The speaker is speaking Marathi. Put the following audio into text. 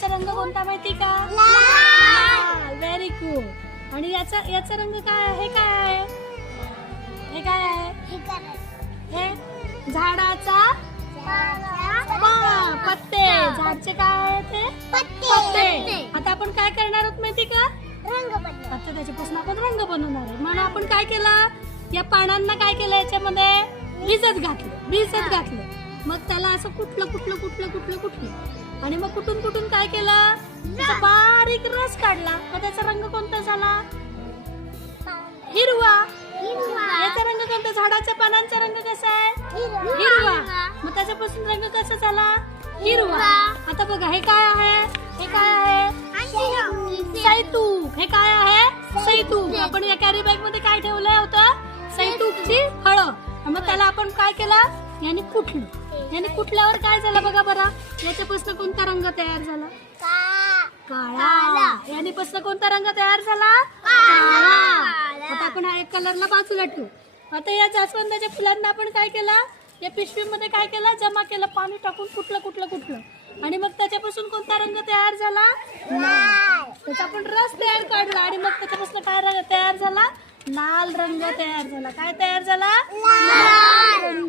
जांभळ्याचा रंग कोणता माहिती का? लाल. Very good. आणि याचा रंग काय आहे? हे काय आहे? हे काय आहे? हे झाडाचा पत्ते. झाडचे काय आहे ते? पत्ते. आता आपण काय करणार आहोत माहिती का? आता त्याच्यापासून आपण रंग बनवणार आहे. म्हणून आपण काय केलं? या पानांना काय केलं? याच्यामध्ये भिजत घातलं. मग त्याला असं कुठलं आणि मग कुठून काय केलं? त्याचा बारीक रस काढला. मग त्याचा रंग कोणता झाला? हिरवा. याचा रंग कोणता? झाडाच्या पानांचा रंग कसा आहे? हिरवा. मग त्याच्यापासून रंग कसा झाला? हिरवा. आता बघा हे काय आहे? हे काय आहे? सैतूक. हे काय आहे? सैतूक. आपण या कॅरी बॅग मध्ये काय ठेवलं होतं? सैतूकची फळं. मग त्याला आपण काय केलं? याने कुठल्यावर काय झालं बघा बरं. याच्यापासून कोणता रंग तयार झाला? काळा. यानेपासून कोणता रंग तयार झाला? काळा. आता आपण हा एक कलरला बाजूला ठेवू. आता या जास्वंदाच्या फुलांना आपण काय केलं? या पिशवीमध्ये काय केलं? जमा केलं पाणी टाकून कुठलं आणि मग त्याच्यापासून कोणता रंग तयार झाला? त्याचा आपण रस तयार काढला आणि मग त्याच्यापासून काय रंग तयार झाला? लाल रंग तयार झाला. काय तयार झाला? लाल रंग.